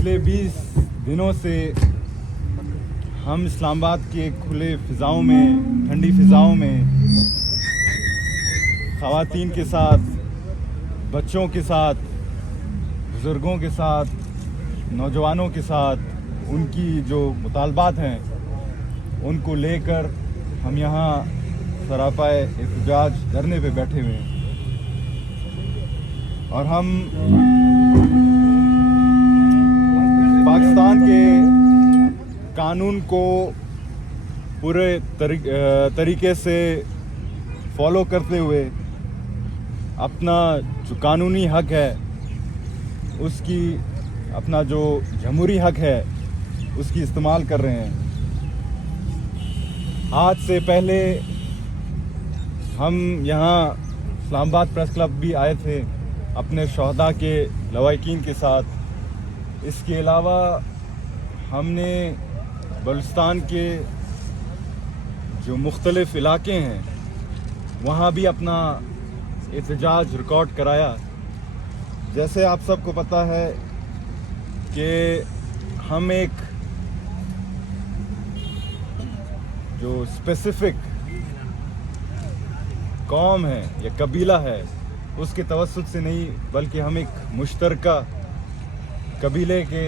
पिछले 20 दिनों से हम इस्लामाबाद के खुले फ़िज़ाओं में, ठंडी फ़िज़ाओं में ख़वातीन के साथ, बच्चों के साथ, बुज़ुर्गों के साथ, नौजवानों के साथ उनकी जो मुतालबात हैं उनको लेकर हम यहाँ सरापाए एहतजाज धरने पे बैठे हुए हैं। और हम पाकिस्तान के कानून को पूरे तरीके से फॉलो करते हुए अपना जो कानूनी हक है उसकी, अपना जो जमहूरी हक है उसकी इस्तेमाल कर रहे हैं। आज से पहले हम यहाँ इस्लामाबाद प्रेस क्लब भी आए थे अपने शहदा के लवाहिकीन के साथ। इसके अलावा हमने बलूचिस्तान के जो मुख्तलिफ़ इलाके हैं वहाँ भी अपना एहतजाज रिकॉर्ड कराया। जैसे आप सबको पता है कि हम एक जो स्पेसिफ़िक कौम है या कबीला है उसके तवस्सुत से नहीं, बल्कि हम एक मुश्तरका कबीले के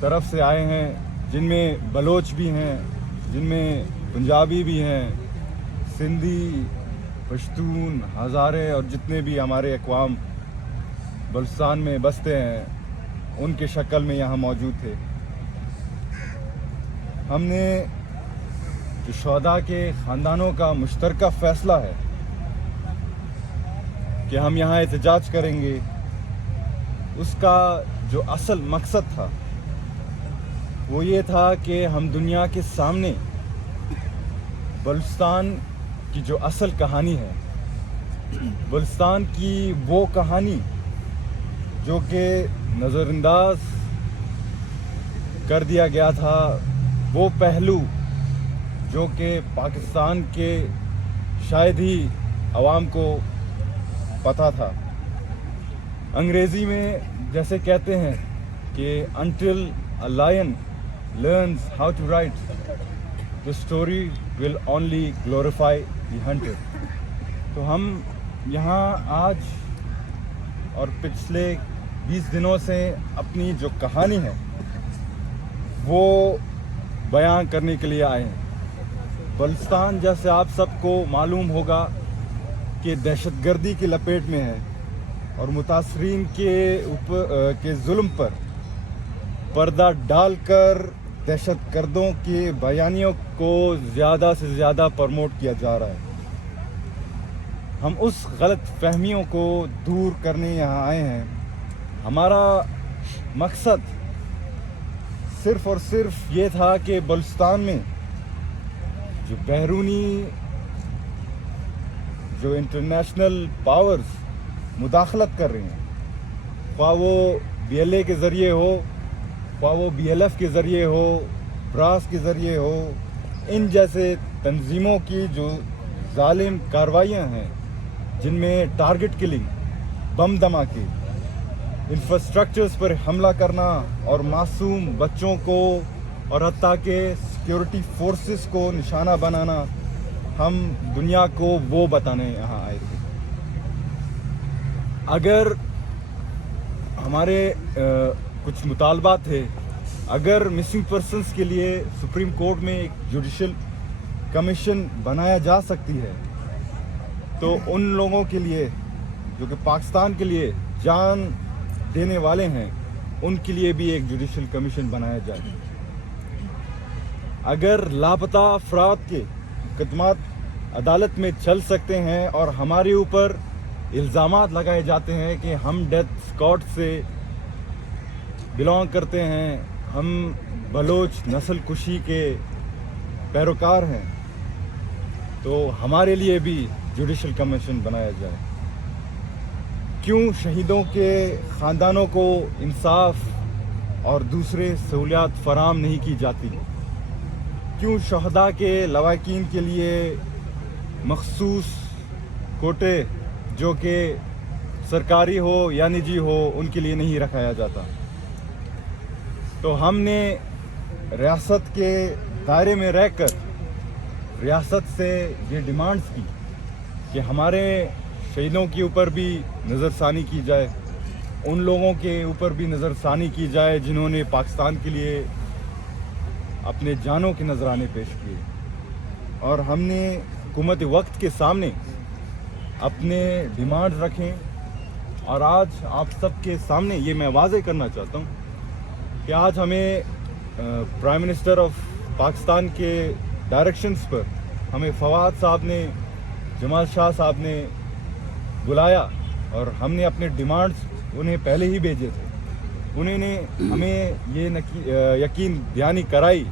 तरफ से आए हैं, जिनमें बलोच भी हैं, जिनमें पंजाबी भी हैं, सिंधी, पश्तून, हज़ारे और जितने भी हमारे अक़वाम बलूचिस्तान में बसते हैं उनके शक्ल में यहाँ मौजूद थे। हमने जो शहदा के ख़ानदानों का मुश्तरका फ़ैसला है कि हम यहाँ एहतजाज करेंगे, उसका जो असल मकसद था वो ये था कि हम दुनिया के सामने बलूचिस्तान की जो असल कहानी है, बलूचिस्तान की वो कहानी जो कि नज़रअंदाज कर दिया गया था, वो पहलू जो कि पाकिस्तान के शायद ही अवाम को पता था। अंग्रेज़ी में जैसे कहते हैं कि until a lion learns how to write, the story will only glorify the hunter। तो हम यहाँ आज और पिछले 20 दिनों से अपनी जो कहानी है वो बयान करने के लिए आए हैं। बलूचिस्तान, जैसे आप सबको मालूम होगा, कि दहशतगर्दी की लपेट में है और मुतासरीन के जुल्म पर पर्दा डालकर दहशतगर्दों के बयानियों को ज़्यादा से ज़्यादा प्रमोट किया जा रहा है। हम उस गलत फहमियों को दूर करने यहाँ आए हैं। हमारा मकसद सिर्फ़ और सिर्फ ये था कि बलूचिस्तान में जो बैरूनी, जो इंटरनेशनल पावर्स मुदाखलत कर रही हैं, ख्वाह वो BLA के ज़रिए हो, ख्वाह वो BLF के ज़रिए हो, ब्रास के ज़रिए हो, इन जैसे तंजीमों की जो जालिम कार्रवाइयाँ हैं, जिनमें टारगेट किलिंग, बम धमाके, इंफ्रास्ट्रक्चर्स पर हमला करना और मासूम बच्चों को और हत्ता के सिक्योरिटी फोर्सेस को निशाना बनाना, हम दुनिया को वो बताने यहाँ आए थे। अगर हमारे कुछ मुतालबात थे, अगर मिसिंग पर्सन्स के लिए सुप्रीम कोर्ट में एक जुडिशल कमीशन बनाया जा सकती है, तो उन लोगों के लिए जो कि पाकिस्तान के लिए जान देने वाले हैं, उनके लिए भी एक जुडिशल कमीशन बनाया जाए। अगर लापता अफराद के मुकदमात अदालत में चल सकते हैं और हमारे ऊपर इल्ज़ामात लगाए जाते हैं कि हम डेथ स्क्वाड से बिलोंग करते हैं, हम बलोच नस्ल कुशी के पैरोकार हैं, तो हमारे लिए भी जुडिशल कमीशन बनाया जाए। क्यों शहीदों के ख़ानदानों को इंसाफ और दूसरे सहूलियात फराहम नहीं की जाती? क्यों शहदा के लवाहिकीन के लिए मखसूस कोटे जो कि सरकारी हो या निजी हो उनके लिए नहीं रखाया जाता? تو ہم نے ریاست کے دائرے میں رہ کر ریاست سے یہ ڈیمانڈز کی کہ ہمارے شہیدوں کے اوپر بھی نظر ثانی کی جائے، ان لوگوں کے اوپر بھی نظر ثانی کی جائے جنہوں نے پاکستان کے لیے اپنے جانوں کے نذرانے پیش کیے، اور ہم نے حکومت وقت کے سامنے اپنے ڈیمانڈ رکھیں۔ اور آج آپ سب کے سامنے یہ میں واضح کرنا چاہتا ہوں کہ آج ہمیں پرائم منسٹر آف پاکستان کے ڈائریکشنز پر ہمیں فواد صاحب نے، جمال شاہ صاحب نے بلایا، اور ہم نے اپنے ڈیمانڈز انہیں پہلے ہی بھیجے تھے۔ انہوں نے ہمیں یہ یقین دہانی کرائی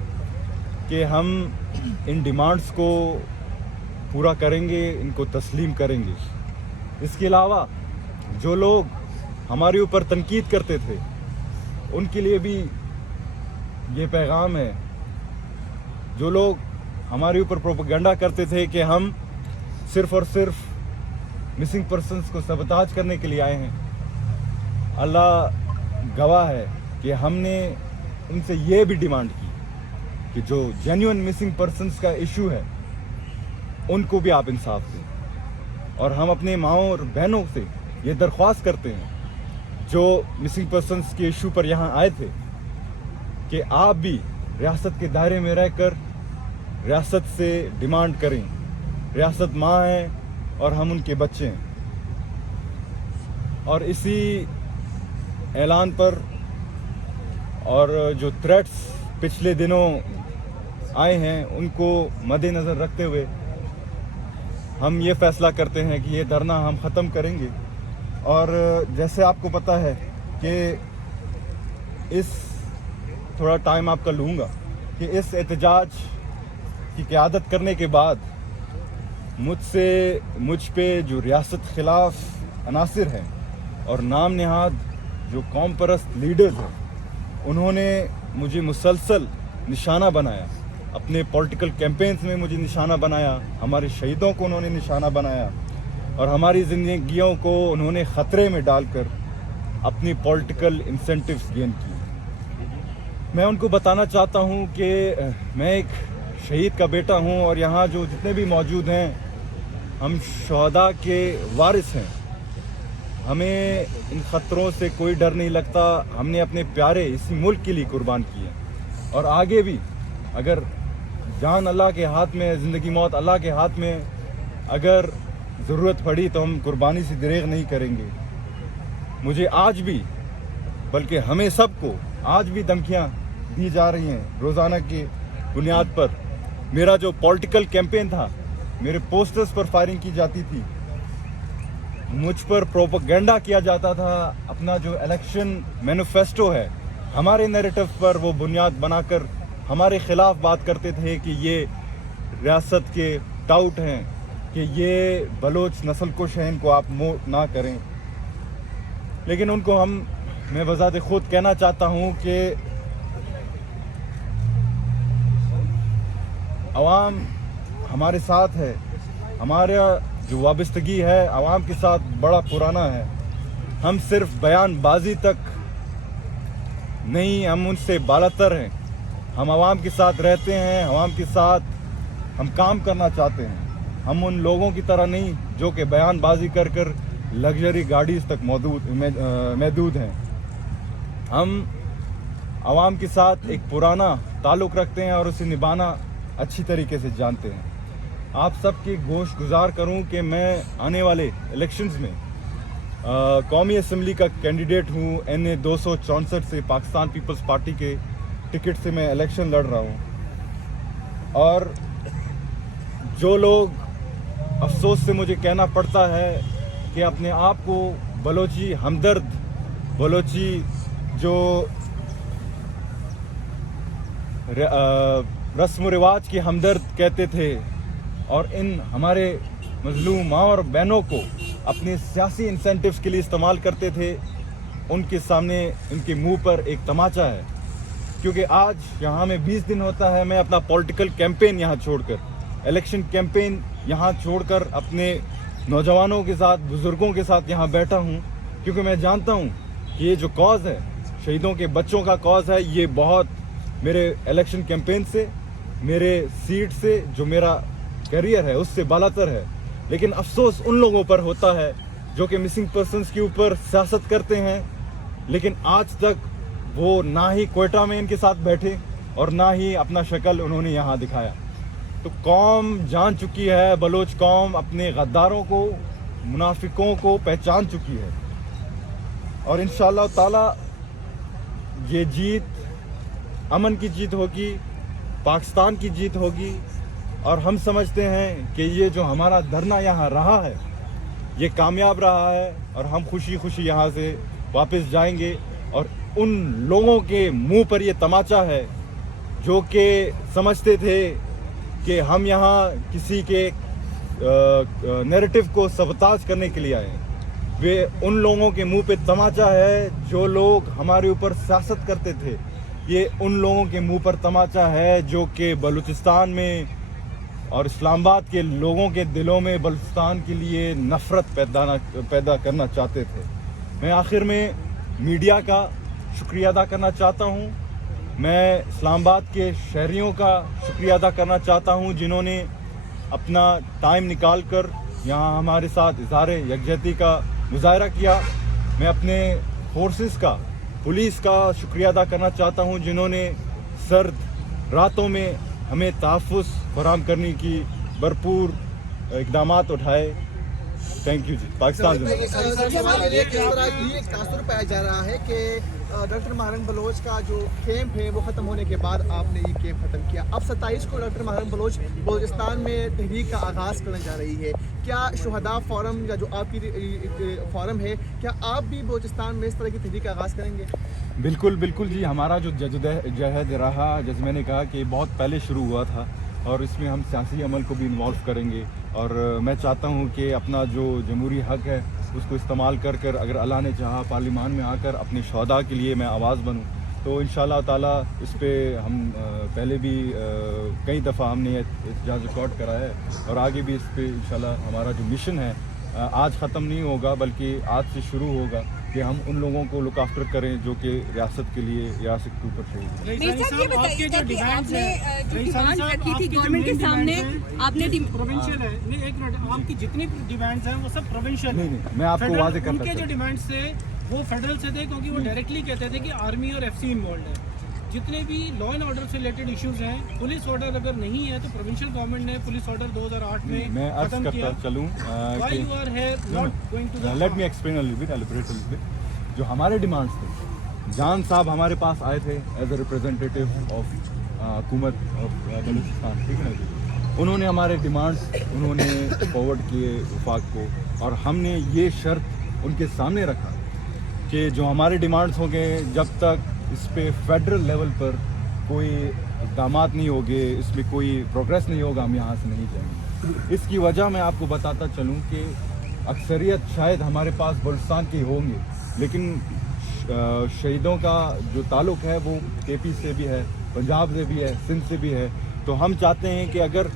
کہ ہم ان ڈیمانڈز کو پورا کریں گے، ان کو تسلیم کریں گے۔ اس کے علاوہ جو لوگ ہمارے اوپر تنقید کرتے تھے ان کے لیے بھی یہ پیغام ہے، جو لوگ ہمارے اوپر پروپیگنڈا کرتے تھے کہ ہم صرف اور صرف مسنگ پرسنز کو سبوتاج کرنے کے لیے آئے ہیں، اللہ گواہ ہے کہ ہم نے ان سے یہ بھی ڈیمانڈ کی کہ جو جینیون مسنگ پرسنز کا ایشو ہے ان کو بھی آپ انصاف دیں، اور ہم اپنے ماؤں اور بہنوں سے یہ درخواست کرتے ہیں جو مسنگ پرسنز کے ایشو پر یہاں آئے تھے کہ آپ بھی ریاست کے دائرے میں رہ کر ریاست سے ڈیمانڈ کریں۔ ریاست ماں ہے اور ہم ان کے بچے ہیں، اور اسی اعلان پر اور جو تھریٹس پچھلے دنوں آئے ہیں ان کو مد نظر رکھتے ہوئے ہم یہ فیصلہ کرتے ہیں کہ یہ دھرنا ہم ختم کریں گے۔ اور جیسے آپ کو پتہ ہے کہ اس تھوڑا ٹائم آپ کا لوں گا کہ اس احتجاج کی قیادت کرنے کے بعد مجھ پہ جو ریاست خلاف عناصر ہیں اور نام نہاد جو قوم پرست لیڈرز ہیں انہوں نے مجھے مسلسل نشانہ بنایا، اپنے پولیٹیکل کیمپینز میں مجھے نشانہ بنایا، ہمارے شہیدوں کو انہوں نے نشانہ بنایا، اور ہماری زندگیوں کو انہوں نے خطرے میں ڈال کر اپنی پولیٹیکل انسینٹیوز گین کی۔ میں ان کو بتانا چاہتا ہوں کہ میں ایک شہید کا بیٹا ہوں، اور یہاں جو جتنے بھی موجود ہیں ہم شہداء کے وارث ہیں، ہمیں ان خطروں سے کوئی ڈر نہیں لگتا۔ ہم نے اپنے پیارے اسی ملک کے لیے قربان کیے، اور آگے بھی اگر جان اللہ کے ہاتھ میں، زندگی موت اللہ کے ہاتھ میں، اگر ضرورت پڑی تو ہم قربانی سے دریغ نہیں کریں گے۔ مجھے آج بھی، بلکہ ہمیں سب کو آج بھی دھمکیاں دی جا رہی ہیں روزانہ کی بنیاد پر۔ میرا جو پولیٹیکل کیمپین تھا، میرے پوسٹرز پر فائرنگ کی جاتی تھی، مجھ پر پروپیگنڈا کیا جاتا تھا، اپنا جو الیکشن مینیفیسٹو ہے ہمارے نیریٹو پر وہ بنیاد بنا کر ہمارے خلاف بات کرتے تھے کہ یہ ریاست کے ٹاؤٹ ہیں، کہ یہ بلوچ نسل کش ہیں، ان کو آپ موٹ نہ کریں۔ لیکن ان کو میں بذات خود کہنا چاہتا ہوں کہ عوام ہمارے ساتھ ہے، ہمارا جو وابستگی ہے عوام کے ساتھ بڑا پرانا ہے۔ ہم صرف بیان بازی تک نہیں، ہم ان سے بالاتر ہیں۔ ہم عوام کے ساتھ رہتے ہیں، عوام کے ساتھ ہم کام کرنا چاہتے ہیں۔ ہم ان لوگوں کی طرح نہیں جو کہ بیان بازی کر کر لگژری گاڑیز تک محدود ہیں۔ ہم عوام کے ساتھ ایک پرانا تعلق رکھتے ہیں اور اسے نبھانا اچھی طریقے سے جانتے ہیں۔ آپ سب کی گوش گزار کروں کہ میں آنے والے الیکشنز میں قومی اسمبلی کا کینڈیڈیٹ ہوں۔ NA 264 سے پاکستان پیپلز پارٹی کے ٹکٹ سے میں الیکشن لڑ رہا ہوں، اور جو لوگ افسوس سے مجھے کہنا پڑتا ہے کہ اپنے آپ کو بلوچی ہمدرد، بلوچی جو رسم و رواج کے ہمدرد کہتے تھے، اور ان ہمارے مظلوم ماں اور بہنوں کو اپنے سیاسی انسینٹیوز کے لیے استعمال کرتے تھے، ان کے سامنے ان کے منہ پر ایک تماچا ہے۔ کیونکہ آج یہاں میں 20 دن ہوتا ہے میں اپنا پولیٹیکل کیمپین یہاں چھوڑ کر، الیکشن کیمپین یہاں چھوڑ کر اپنے نوجوانوں کے ساتھ، بزرگوں کے ساتھ یہاں بیٹھا ہوں، کیونکہ میں جانتا ہوں کہ یہ جو کاز ہے शहीदों के बच्चों का कॉज है। ये बहुत मेरे इलेक्शन कैंपेन से, मेरे सीट से, जो मेरा करियर है उससे बालातर है। लेकिन अफसोस उन लोगों पर होता है जो कि मिसिंग पर्सन्स के ऊपर सियासत करते हैं, लेकिन आज तक वो ना ही कोयटा में इनके साथ बैठे और ना ही अपना शक्ल उन्होंने यहाँ दिखाया। तो कौम जान चुकी है, बलोच कौम अपने गद्दारों को, मुनाफिकों को पहचान चुकी है। और इंशाअल्लाह ताला ये जीत अमन की जीत होगी, पाकिस्तान की जीत होगी। और हम समझते हैं कि ये जो हमारा धरना यहाँ रहा है ये कामयाब रहा है और हम खुशी खुशी यहाँ से वापस जाएंगे। और उन लोगों के मुंह पर ये तमाचा है जो कि समझते थे कि हम यहाँ किसी के नैरेटिव को सबताज करने के लिए आए हैं, वे उन लोगों के मुंह पे तमाचा है जो लोग हमारे ऊपर सियासत करते थे। ये उन लोगों के मुंह पर तमाचा है जो कि बलूचिस्तान में और इस्लामाबाद के लोगों के दिलों में बलूचिस्तान के लिए नफ़रत पैदा करना चाहते थे। मैं आखिर में मीडिया का शुक्रिया अदा करना चाहता हूँ। मैं इस्लामाबाद के शहरियों का शुक्रिया अदा करना चाहता हूँ जिन्होंने अपना टाइम निकाल कर यहाँ हमारे साथ इज़हार यकजहती का मुजाहरा किया। मैं अपने फोर्सेस का, पुलिस का शुक्रिया अदा करना चाहता हूँ जिन्होंने सर्द रातों में हमें तहफ़्फ़ुज़ फराहम करने की भरपूर इक़दामात उठाए। थैंक यू जी। पाकिस्तान तासुर पाया जा रहा है कि डॉक्टर महारंग बलोच का जो कैंप है वो ख़त्म होने के बाद आपने ये कैंप ख़त्म किया। अब 27 को डॉक्टर महारंग बलोच बलूचिस्तान में तहरीक का आगाज़ करने जा रही है। क्या शुहदा फोरम या जो आपकी फोरम है, क्या आप भी बलूचिस्तान में इस तरह की तहरीक का आगाज़ करेंगे? बिल्कुल बिल्कुल जी। हमारा जो जहद रहा, जैसे मैंने कहा कि बहुत पहले शुरू हुआ था और इसमें हम सियासी अमल को भी इन्वॉल्व करेंगे। और मैं चाहता हूँ कि अपना जो जमहूरी हक़ है उसको इस्तेमाल कर अगर अल्लाह ने चाहा पार्लिमान में आकर अपने शहदा के लिए मैं आवाज़ बनूँ तो इंशाअल्लाह ताला इस पर हम पहले भी कई दफ़ा हमने एहतजाज रिकॉर्ड कराया है और आगे भी इस पर इंशाअल्लाह हमारा जो मिशन है आज ख़त्म नहीं होगा बल्कि आज से शुरू होगा कि हम उन लोगों को लुक आफ्टर करें जो कि रियासत के लिए, रियासत के ऊपर शहीद हैं। आपके जो डिमांड्स हैं, जो डिमांड रखी थी गवर्नमेंट के सामने, आपने प्रोविंशियल है नहीं, एक मिनट, आपकी जितनी डिमांड्स हैं वो सब प्रोविंशियल है। नहीं, मैं आपको वाज़ेह करता हूं। उनके जो डिमांड्स थे वो फेडरल से थे क्योंकि वो डायरेक्टली कहते थे कि आर्मी और एफसी इन्वॉल्व है। जितने भी लॉ एंड ऑर्डर से रिलेटेड इश्यूज हैं, पुलिस ऑर्डर अगर नहीं है तो प्रोविंशियल गवर्नमेंट ने पुलिस ऑर्डर 2008 में मैं अर्ज करता चलूँ। Let me explain a little bit, एलिब्रेट a little bit. जो हमारे डिमांड्स थे, जान साहब हमारे पास आए थे एज अ रिप्रेजेंटेटिव ऑफ हुकूमत ऑफ बलूचिस्तान, ठीक है ना जी। उन्होंने हमारे डिमांड्स उन्होंने फॉरवर्ड किए वफाक को और हमने ये शर्त उनके सामने रखा कि जो हमारे डिमांड्स होंगे जब तक इस पे फेडरल लेवल पर कोई इक़दामात नहीं होंगे, इसमें कोई प्रोग्रेस नहीं होगा, हम यहाँ से नहीं जाएंगे। इसकी वजह मैं आपको बताता चलूँ कि अक्सरियत शायद हमारे पास बलूचिस्तान के होंगे लेकिन शहीदों का जो ताल्लुक़ है वो KP से भी है, पंजाब से भी है, सिंध से भी है। तो हम चाहते हैं कि अगर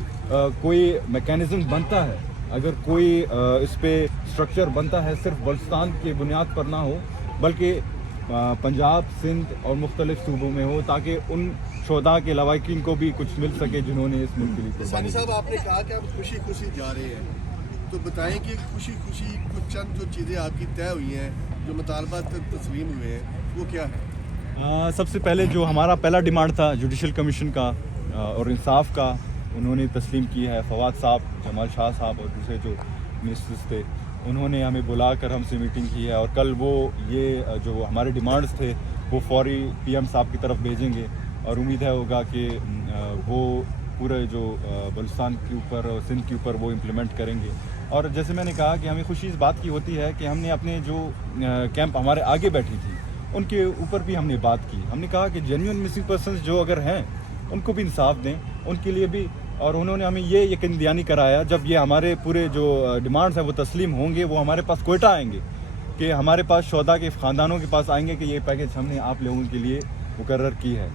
कोई मैकेनिज़्म बनता है, अगर कोई इस पे स्ट्रक्चर बनता है सिर्फ बलूचिस्तान के बुनियाद पर ना हो बल्कि पंजाब, सिंध और मुख्तलिफ सूबों में हो ताकि उन शोधा के लवाकिन को भी कुछ मिल सके जिन्होंने इस मुल्क के लिए कुर्बानी दी। साहब, आपने कहा कि आप खुशी खुशी जा रहे हैं, तो बताएं कि खुशी खुशी कुछ चंद जो चीज़ें आपकी तय हुई हैं, जो मुतालबात तस्लीम हुए हैं, वो क्या है? सबसे पहले जो हमारा पहला डिमांड था जुडिशल कमीशन का और इंसाफ का, उन्होंने तस्लीम की है। फवाद साहब, जमाल शाह साहब और दूसरे जो मिनिस्टर्स थे उन्होंने हमें बुलाकर हमसे मीटिंग की है और कल वो ये जो हमारे डिमांड्स थे वो फौरी PM साहब की तरफ भेजेंगे और उम्मीद है होगा कि वो पूरे जो बलूचिस्तान के ऊपर और सिंध के ऊपर वो इम्प्लीमेंट करेंगे। और जैसे मैंने कहा कि हमें खुशी इस बात की होती है कि हमने अपने जो कैंप हमारे आगे बैठी थी उनके ऊपर भी हमने बात की। हमने कहा कि जेन्युइन मिसिंग पर्सनस जो अगर हैं उनको भी इंसाफ दें, उनके लिए भी। और उन्होंने हमें ये यकीन दहानी कराया जब ये हमारे पूरे जो डिमांड्स हैं वो तस्लीम होंगे, वो हमारे पास कोयटा आएंगे कि हमारे पास शोधा के ख़ानदानों के पास आएंगे कि ये पैकेज हमने आप लोगों के लिए मुकर्रर की है।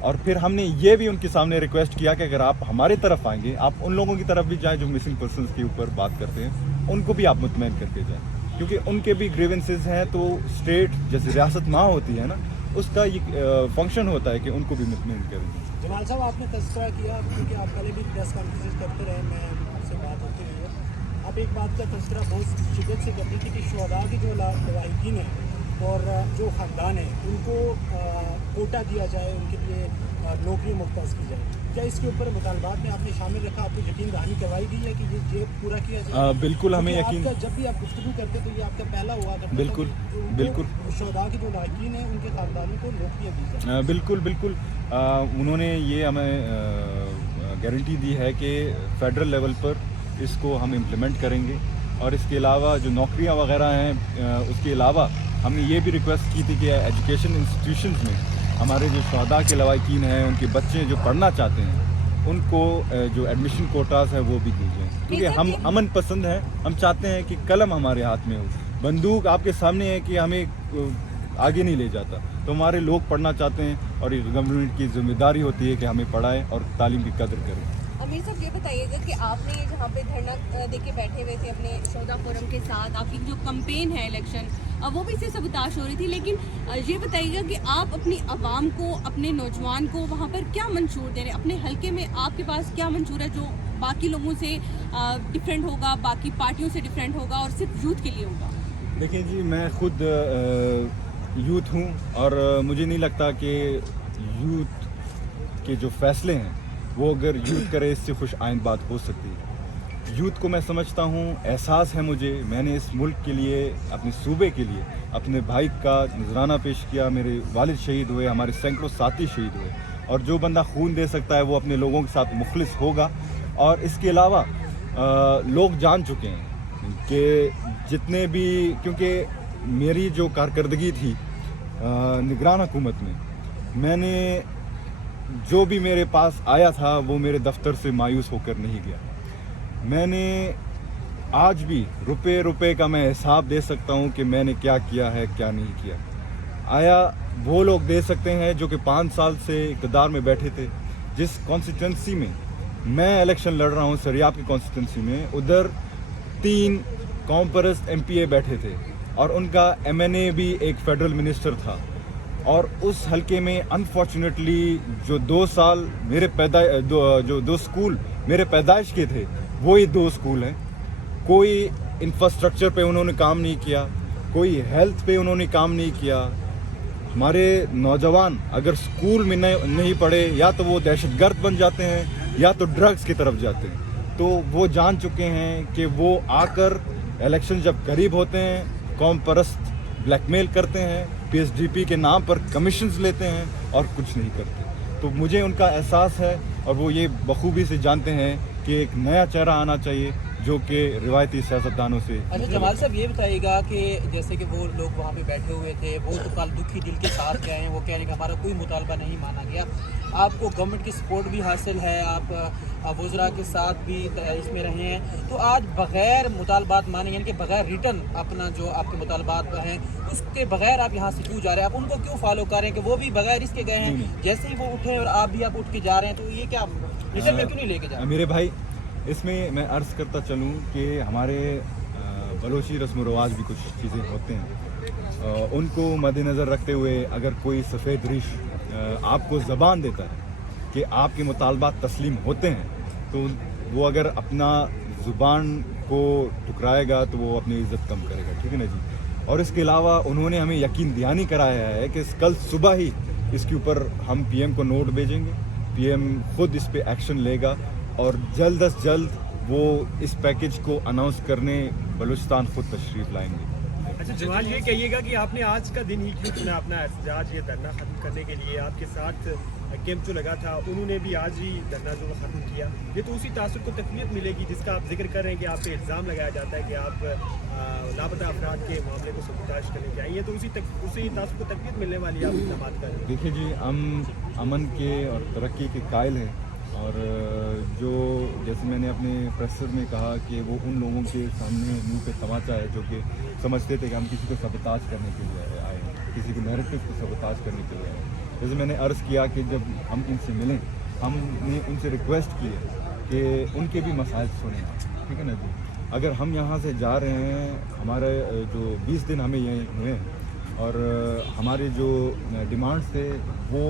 और फिर हमने ये भी उनके सामने रिक्वेस्ट किया कि अगर आप हमारे तरफ आएंगे, आप उन लोगों की तरफ भी जाएँ जो मिसिंग पर्सनस के ऊपर बात करते हैं, उनको भी आप मुतमईन करके जाएँ क्योंकि उनके भी ग्रीवेंसेस हैं। तो स्टेट जैसे रियासत माँ होती है ना, उसका ये फंक्शन होता है कि उनको भी मुतमिन करें। जमाल साहब, आपने तज़किरा किया क्योंकि आप पहले भी प्रेस कॉन्फ्रेंस करते रहे, मैं आपसे बात होती रही है। आप एक बात का तज़किरा बहुत शिद्दत से करती थी कि शुहदा की जो लवाहिकीन है और जो ख़ानदान है उनको कोटा दिया जाए, उनके लिए नौकरी मुख्तस की जाए। क्या इसके ऊपर मुतालबात में आपने शामिल रखा? आपको यकीन दहानी करवाई गई है कि ये पूरा किया जाए? बिल्कुल हमें यकीन, जब भी आप गुफ्तगू करते तो ये आपका पहला हुआ करता बिल्कुल बिल्कुल शुहदा की जो लवाहिकीन है उनके ख़ानदानों को नौकरियाँ दी जाए। बिल्कुल बिल्कुल उन्होंने ये हमें गारंटी दी है कि फेडरल लेवल पर इसको हम इम्प्लीमेंट करेंगे। और इसके अलावा जो नौकरियां वगैरह हैं, उसके अलावा हमने ये भी रिक्वेस्ट की थी कि एजुकेशन इंस्टीट्यूशंस में हमारे जो शुहदा के लवाहिकीन हैं, उनके बच्चे जो पढ़ना चाहते हैं, उनको जो एडमिशन कोटास है वो भी दी जाए, क्योंकि हम अमन पसंद हैं। हम चाहते हैं कि कलम हमारे हाथ में हो, बंदूक आपके सामने है कि हमें आगे नहीं ले जाता। तो हमारे लोग पढ़ना चाहते हैं और गवर्नमेंट की जिम्मेदारी होती है कि हमें पढ़ाएं और तालीम की कदर करें। अमीर साहब, ये बताइएगा कि आपने जहाँ पे धरना दे के बैठे हुए थे अपने शुहदा फोरम के साथ, आपकी जो कैंपेन है इलेक्शन, वो भी इससे सबताश हो रही थी, लेकिन ये बताइएगा कि आप अपनी आवाम को, अपने नौजवान को वहाँ पर क्या मंशूर दे रहे हैं? अपने हलके में आपके पास क्या मंशूर है जो बाकी लोगों से डिफरेंट होगा, बाकी पार्टियों से डिफरेंट होगा और सिर्फ यूथ के लिए होगा? देखिए जी, मैं खुद यूथ हूँ और मुझे नहीं लगता कि यूथ के जो फैसले हैं वो अगर यूथ करे इससे खुश आइंद बात हो सकती है। यूथ को मैं समझता हूँ, एहसास है मुझे, मैंने इस मुल्क के लिए, अपने सूबे के लिए अपने भाई का नजराना पेश किया। मेरे वालिद शहीद हुए, हमारे सैकड़ों साथी शहीद हुए, और जो बंदा खून दे सकता है वो अपने लोगों के साथ मुखलिस होगा। और इसके अलावा लोग जान चुके हैं कि जितने भी, क्योंकि मेरी जो कारकर्दगी थी निगरान हुकूमत में, मैंने जो भी मेरे पास आया था वो मेरे दफ्तर से मायूस होकर नहीं गया। मैंने आज भी रुपए रुपए का मैं हिसाब दे सकता हूँ कि मैंने क्या किया है, क्या नहीं किया। आया वो लोग दे सकते हैं जो कि 5 साल से इक़्तिदार में बैठे थे। जिस कॉन्स्टिट्यूंसी में मैं इलेक्शन लड़ रहा हूँ, सरियाब की कॉन्स्टिट्यूंसी में, उधर 3 कौम परस्त MPA बैठे थे और उनका MNA भी एक फेडरल मिनिस्टर था। और उस हलके में अनफॉर्चुनेटली जो 2 साल मेरे जो 2 स्कूल मेरे पैदाइश के थे, वो ही 2 स्कूल हैं। कोई इंफ्रास्ट्रक्चर पे उन्होंने काम नहीं किया, कोई हेल्थ पे उन्होंने काम नहीं किया। हमारे नौजवान अगर स्कूल में नहीं पढ़े, या तो वो दहशतगर्द बन जाते हैं या तो ड्रग्स की तरफ जाते हैं। तो वो जान चुके हैं कि वो आकर इलेक्शन जब करीब होते हैं, कौम परस्त ब्लैकमेल करते हैं, PSDP के नाम पर कमीशंस लेते हैं और कुछ नहीं करते। तो मुझे उनका एहसास है और वो ये बखूबी से जानते हैं कि एक नया चेहरा आना चाहिए जो कि रिवायती सियासतदानों से। अच्छा जमाल साहब, ये बताइएगा कि जैसे कि वो लोग वहाँ पे बैठे हुए थे, वो तो कल दुखी दिल के साथ गए हैं, वो कह रहे हैं कि हमारा कोई मुतालबा नहीं माना गया। आपको गवर्नमेंट की सपोर्ट भी हासिल है, आप वज़रा के साथ भी इसमें रहे हैं, तो आज बग़ैर मुतालबात माने, यानी कि बग़ैर रिटर्न अपना जो आपके मुतालबात हैं उसके बग़ैर आप यहाँ से क्यों जा रहे हैं? आप उनको क्यों फॉलो कर रहे हैं कि वो भी बग़ैर इसके गए हैं, जैसे ही वो उठे और आप भी उठ के जा रहे हैं, तो ये क्या रिटर्न में क्यों नहीं लेके जा रहे? मेरे भाई, इसमें मैं अर्ज़ करता चलूँ कि हमारे बलोची रस्म रवाज भी कुछ चीज़ें होते हैं, उनको मद्देनज़र रखते हुए अगर कोई सफ़ेद रिश आपको ज़बान देता है कि आपके मुतालबात तस्लीम होते हैं, तो वो अगर अपना ज़ुबान को ठुकराएगा तो वो अपनी इज़्ज़त कम करेगा। ठीक है ना जी। और इसके अलावा उन्होंने हमें यकीन दहानी कराया है कि कल सुबह ही इसके ऊपर हम PM को नोट भेजेंगे, PM खुद इस पर एक्शन लेगा और जल्द अज जल्द वो इस पैकेज को अनाउंस करने बलूचिस्तान खुद तशरीफ़ लाएंगे। अच्छा जमाल, ये कहिएगा कि आपने आज का दिन ही क्यों चुना अपना एहतजाज, ये धरना ख़त्म करने के लिए? आपके साथ कैंप जो लगा था उन्होंने भी आज ही धरना जो ख़त्म किया। ये तो उसी तासुर को तक़वियत मिलेगी जिसका आप जिक्र कर रहे हैं कि आप पे इल्ज़ाम लगाया जाता है कि आप लापता अफराद के मामले को सबूताश करने के आई हैं, तो उसी तासुर को तक़वियत मिलने वाली आप बात कर रहे हैं। देखिए जी, हम अमन के और तरक्की के कायल हैं, और जो जैसे मैंने अपने प्रेसर में कहा कि वो उन लोगों के सामने मुंह पे तमाचा है जो कि समझते थे कि हम किसी को सबताज करने के लिए आए हैं, किसी को नैरेटिव को सबताज करने के लिए आए हैं। जैसे मैंने अर्ज़ किया कि जब हम इनसे मिलें, हमने उनसे रिक्वेस्ट की है कि उनके भी मसाइल सुनें। ठीक है ना जी। अगर हम यहाँ से जा रहे हैं, हमारे जो 20 दिन हमें ये हुए हैं, اور ہمارے جو ڈیمانڈس تھے وہ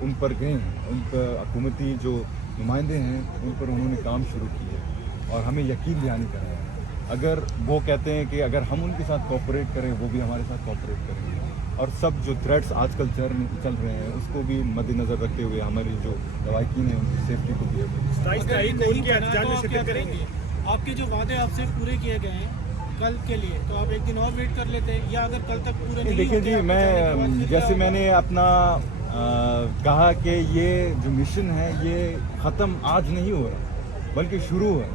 ان پر گئے ہیں، ان پر حکومتی جو نمائندے ہیں ان پر انہوں نے کام شروع کیے اور ہمیں یقین دہانی کرایا ہے۔ اگر وہ کہتے ہیں کہ اگر ہم ان کے ساتھ کوآپریٹ کریں وہ بھی ہمارے ساتھ کوآپریٹ کریں گے، اور سب جو تھریٹس آج کل چل رہے ہیں اس کو بھی مد نظر رکھتے ہوئے ہماری جو لواحقین ہیں ان کی سیفٹی کو بھی 27 تاریخ کو ان کے احتجاج میں شرکت کریں گے۔ آپ کے جو وعدے آپ سے پورے کیے گئے ہیں کل کے لیے، تو آپ ایک دن اور ویٹ کر لیتے، یا اگر کل تک پورے نہیں دیکھیں ہوتے جی، آپ کے میں جانے کے بعد پھر جیسے کیا میں ہوگا؟ نے اپنا کہا کہ یہ جو مشن ہے یہ ختم آج نہیں ہو رہا بلکہ شروع ہے،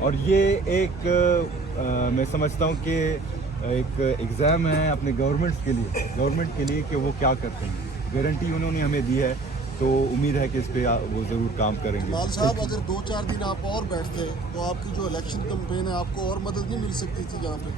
اور یہ ایک میں سمجھتا ہوں کہ ایک ایگزام ہے اپنے گورنمنٹ کے لیے کہ وہ کیا کرتے ہیں۔ گارنٹی انہوں نے ہمیں دی ہے تو امید ہے کہ اس پہ وہ ضرور کام کریں گے۔ مال صاحب اگر 2-4 دن آپ اور بیٹھتے تو آپ کی جو الیکشن کمپین ہے آپ کو اور مدد نہیں مل سکتی تھی یہاں پہ؟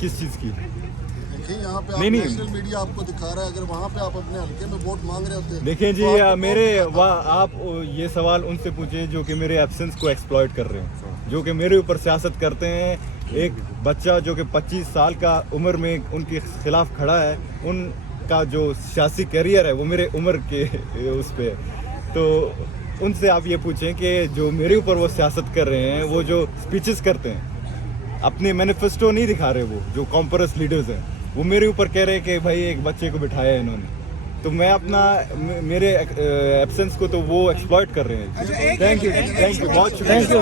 کس چیز کی؟ دیکھیں یہاں پہ آپ نہیں، نیشنل میڈیا آپ کو دکھا رہا ہے، اگر وہاں پہ آپ اپنے حلقے میں ووٹ مانگ رہے ہوتے دیکھیں جی، تو آپ کو میرے کون آپ یہ سوال ان سے پوچھیں جو کہ میرے ایبسنس کو ایکسپلائٹ کر رہے ہیں، جو کہ میرے اوپر سیاست کرتے ہیں۔ ایک بچہ جو کہ 25 سال کا عمر میں ان کے خلاف کھڑا ہے، ان کا جو سیاسی کیریئر ہے وہ میرے عمر کے اس پہ ہے، تو ان سے آپ یہ پوچھیں کہ جو میرے اوپر وہ سیاست کر رہے ہیں، وہ جو سپیچز کرتے ہیں، اپنے مینیفیسٹو نہیں دکھا رہے، وہ جو کامپرس لیڈرز ہیں وہ میرے اوپر کہہ رہے ہیں کہ بھائی ایک بچے کو بٹھایا ہے انہوں نے، تو میں اپنا میرے ایبسنس کو تو وہ ایکسپلائٹ کر رہے ہیں۔ تھینک یو، بہت شکریہ۔